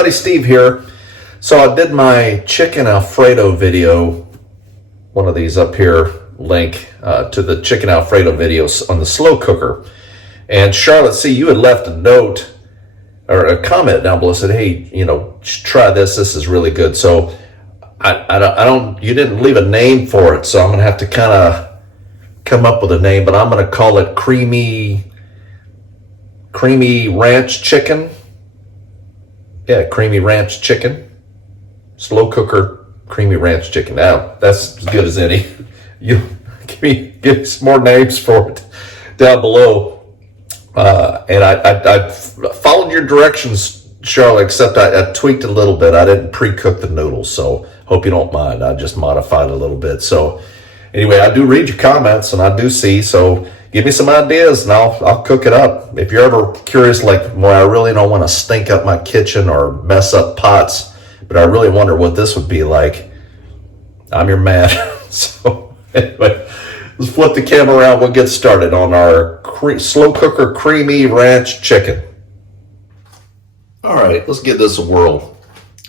everybody, Steve here. So I did my chicken Alfredo video, one of these up here, link to the chicken Alfredo videos on the slow cooker. And Charlotte, see, you had left a note or a comment down below, said, hey, you know, try this. This is really good. So you didn't leave a name for it. So I'm going to have to kind of come up with a name, but I'm going to call it creamy ranch chicken. Yeah, creamy ranch chicken. Slow cooker creamy ranch chicken. Now, that's as good as any. You give me some more names for it down below. And I followed your directions, Charlotte, except I tweaked a little bit. I didn't pre-cook the noodles, so hope you don't mind. I just modified a little bit. So anyway, I do read your comments and I do see, so give me some ideas and I'll cook it up. If you're ever curious, like, well, I really don't want to stink up my kitchen or mess up pots, but I really wonder what this would be like, I'm your man. So anyway, let's flip the camera around. We'll get started on our slow cooker creamy ranch chicken. All right, let's give this a whirl.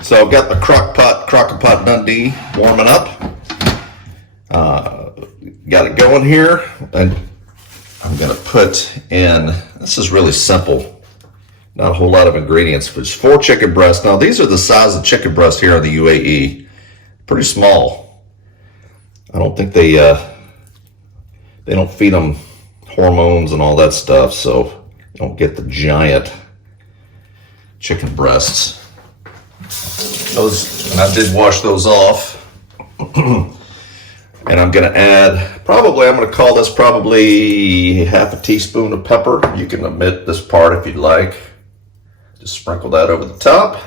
So I've got the Crock-A-Pot Dundee warming up. Got it going here, and I'm gonna put in, this is really simple, not a whole lot of ingredients, but just 4 chicken breasts. Now these are the size of chicken breasts here in the UAE, pretty small. I don't think they don't feed them hormones and all that stuff, so you don't get the giant chicken breasts. Those, and I did wash those off. And I'm gonna add, I'm gonna call this probably half a teaspoon of pepper. You can omit this part if you'd like. Just sprinkle that over the top.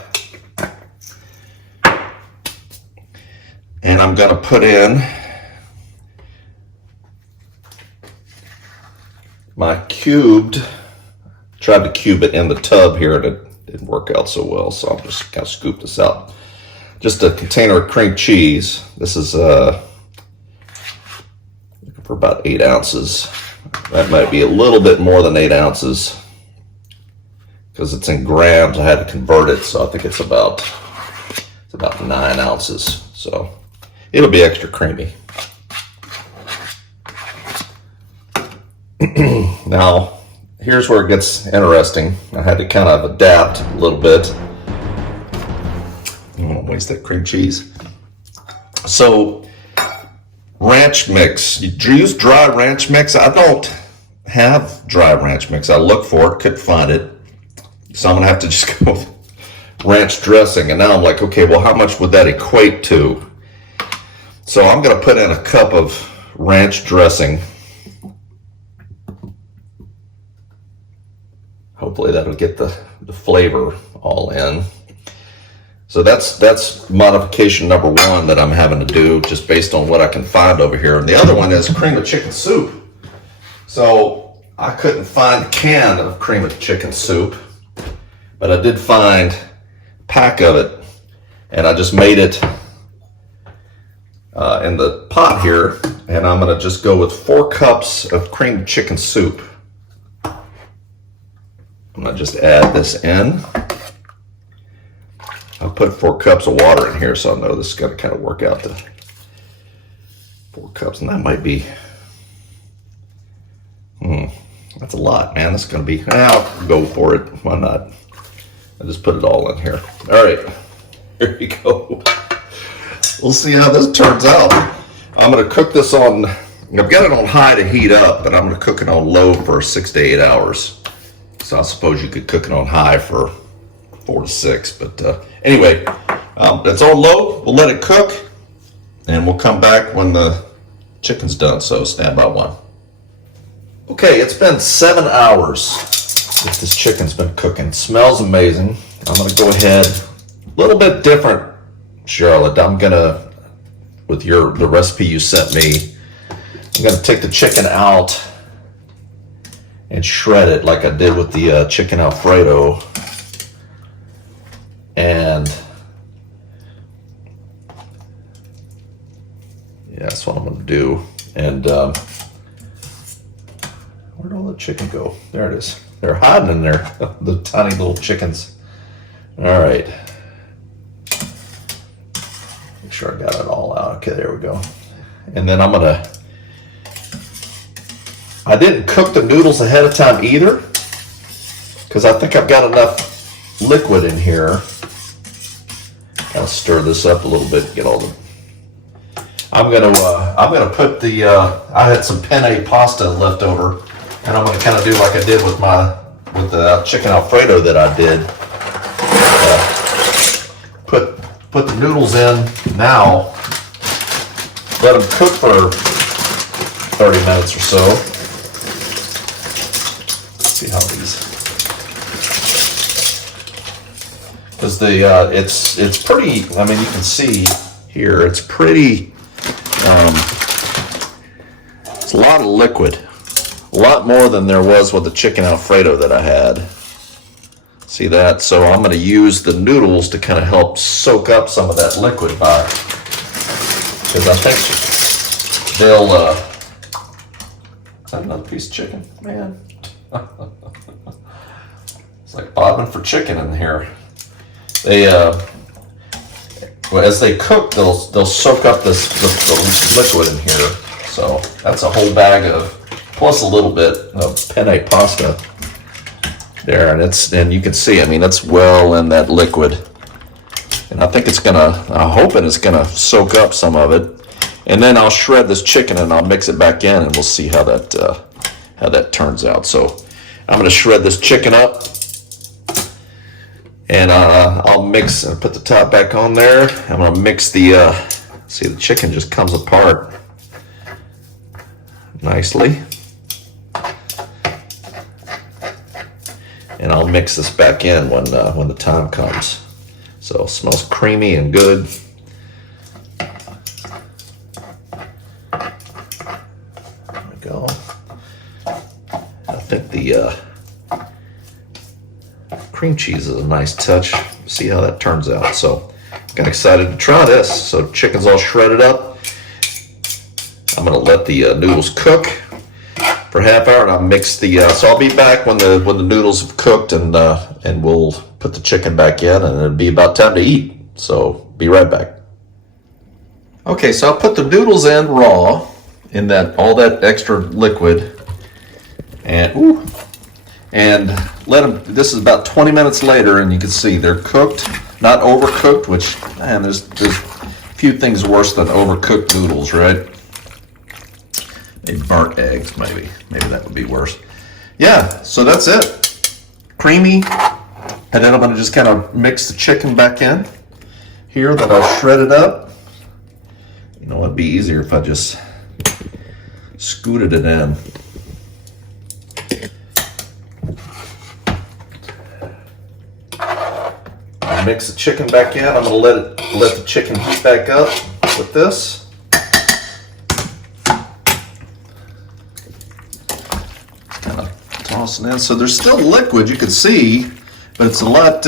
And I'm gonna put in my tried to cube it in the tub here and it didn't work out so well, so I'm just gonna scoop this out. Just a container of cream cheese. This is for about 8 ounces. That might be a little bit more than 8 ounces because it's in grams. I had to convert it, so I think it's about 9 ounces. So it'll be extra creamy. Now, here's where it gets interesting. I had to kind of adapt a little bit. I don't want to waste that cream cheese. So, ranch mix. You use dry ranch mix. I don't have dry ranch mix. I looked for it, couldn't find it. So I'm gonna have to just go with ranch dressing. And now I'm like, okay, well, how much would that equate to? So I'm gonna put in a cup of ranch dressing. Hopefully that'll get the flavor all in. So that's modification number 1 that I'm having to do just based on what I can find over here. And the other one is cream of chicken soup. So I couldn't find a can of cream of chicken soup, but I did find a pack of it. And I just made it in the pot here. And I'm gonna just go with 4 cups of cream of chicken soup. I'm gonna just add this in. I'll put 4 cups of water in here, so I know this is going to kind of work out to 4 cups, and that might be, that's a lot, man. That's going to be, I'll go for it. Why not? I just put it all in here. All right, here you go. We'll see how this turns out. I'm going to cook this on, I've got it on high to heat up, but I'm going to cook it on low for 6 to 8 hours. So I suppose you could cook it on high for 4 to 6, but anyway, it's on low. We'll let it cook, and we'll come back when the chicken's done. So stand by 1. Okay, it's been 7 hours that this chicken's been cooking. Smells amazing. I'm gonna go ahead, a little bit different, Charlotte. I'm gonna, with the recipe you sent me, I'm gonna take the chicken out and shred it like I did with the chicken Alfredo. And yeah, that's what I'm going to do. And where'd all the chicken go? There it is. They're hiding in there, the tiny little chickens. All right, sure I got it all out. Okay, there we go. And then I didn't cook the noodles ahead of time either, because I think I've got enough liquid in here. Kind of stir this up a little bit, get all the. I'm gonna put the. I had some penne pasta left over, and I'm gonna kind of do like I did with the chicken Alfredo that I did. Put the noodles in now. Let them cook for 30 minutes or so. Let's see how these. Because it's pretty. I mean, you can see here it's pretty. It's a lot of liquid, a lot more than there was with the chicken Alfredo that I had. See that? So I'm going to use the noodles to kind of help soak up some of that liquid back, because I think they'll. Is that another piece of chicken, man? It's like bobbing for chicken in here. They as they cook, they'll soak up the liquid in here. So that's a whole bag of, plus a little bit of penne pasta there, and you can see, I mean, it's well in that liquid, and I think I'm hoping it's gonna soak up some of it, and then I'll shred this chicken and I'll mix it back in, and we'll see how that turns out. So I'm gonna shred this chicken up, and I'll mix and put the top back on there. I'm gonna mix the see, the chicken just comes apart nicely. And I'll mix this back in when the time comes. So it smells creamy and good. There we go. I think the cream cheese is a nice touch. See how that turns out. So I'm excited to try this. So chicken's all shredded up. I'm gonna let the noodles cook for a half hour, and I'll mix the. So I'll be back when the noodles have cooked, and we'll put the chicken back in, and it'll be about time to eat. So be right back. Okay, so I'll put the noodles in raw, in all that extra liquid, and let them. This is about 20 minutes later, and you can see they're cooked, not overcooked. Which, man, there's a few things worse than overcooked noodles, right? Maybe burnt eggs, maybe that would be worse. Yeah, so that's it. Creamy, and then I'm gonna just kind of mix the chicken back in here that I shredded up. You know, it'd be easier if I just scooted it in. I'll mix the chicken back in. I'm gonna let the chicken heat back up with this. Tossing in, so there's still liquid, you can see, but it's a lot.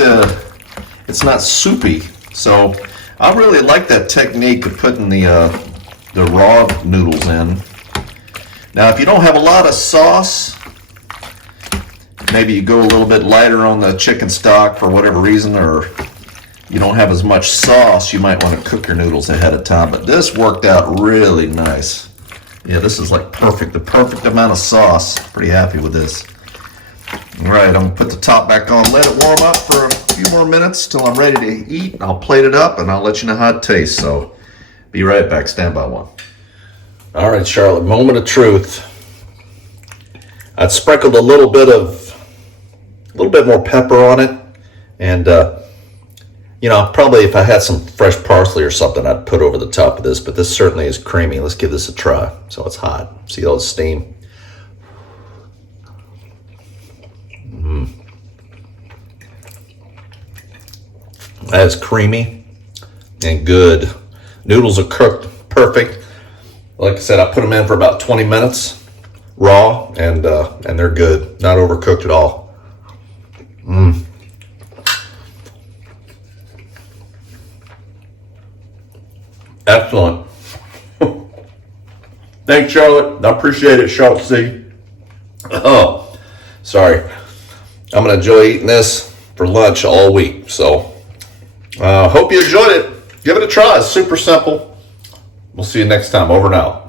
It's not soupy. So I really like that technique of putting the raw noodles in. Now, if you don't have a lot of sauce, maybe you go a little bit lighter on the chicken stock for whatever reason, or you don't have as much sauce, you might want to cook your noodles ahead of time. But this worked out really nice. Yeah, this is like perfect, the perfect amount of sauce. Pretty happy with this. All right, I'm gonna put the top back on, let it warm up for a few more minutes till I'm ready to eat. I'll plate it up and I'll let you know how it tastes. So be right back, stand by one. All right, Charlotte, moment of truth. I'd sprinkled a little bit more pepper on it, and you know, probably if I had some fresh parsley or something, I'd put over the top of this, but this certainly is creamy. Let's give this a try. So it's hot. See all the steam? That is creamy and good. Noodles are cooked perfect. Like I said, I put them in for about 20 minutes raw, and they're good. Not overcooked at all. Excellent. Thanks, Charlotte. I appreciate it, Charlotte C. Oh, sorry. I'm going to enjoy eating this for lunch all week. So, hope you enjoyed it. Give it a try. It's super simple. We'll see you next time. Over and out.